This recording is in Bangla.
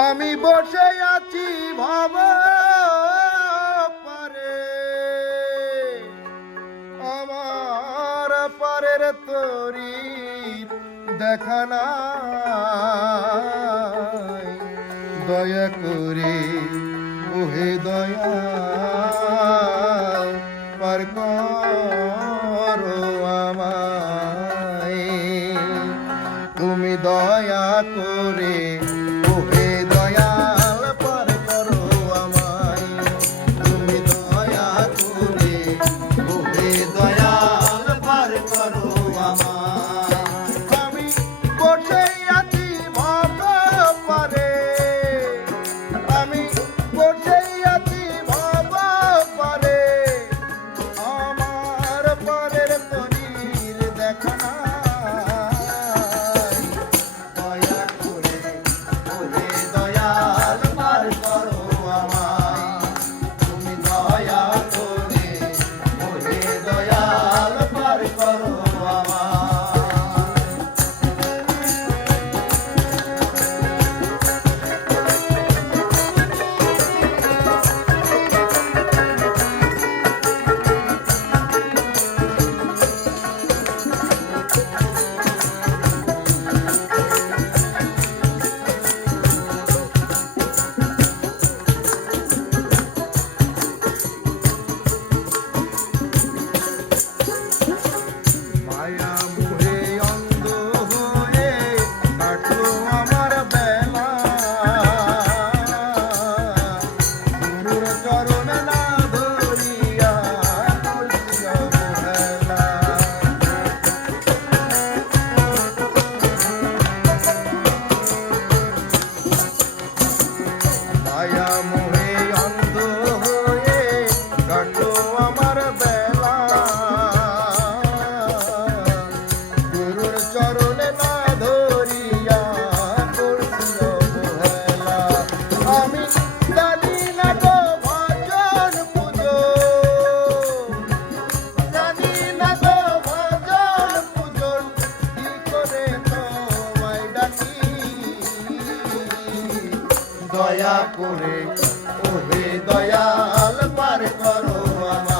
আমি বসে আছি ভব পারে, আমার পারের তরি দেখা নাই। দয়া করে ওহে দয়া পার করো আমায়, তুমি দয়া করে ওহে দয়াল পার করো আমায়, তুমি দয়া করে ওহে দয়াল পার করো আমায়। আমি বসে আছি ভব পারে, আমি বসে আছি ভব পারে, আমার পারের তরির দেখা নাই। দয়া করে ওহে দয়াল পার করো আমায়, তুমি দয়া করে ওহে দয়াল পার করো আমায়। মায়া মোহে অন্ধ হয়ে কাটলো আমার বেলা, গুরুর চরণ না ধরিয়া করছি অবহেলা। মায়া মোহে অন্ধ হয়ে কাটলো আমার বেলা, গুরুর চরণে না ধরিয়া করছি অবহেলা। আমি জানি না গো ভজন পুজো, জানি না গো ভজন পুজন, কি করে তোমায় ডাকি। দয়া করে ওহে দয়াল পার করো আমায়।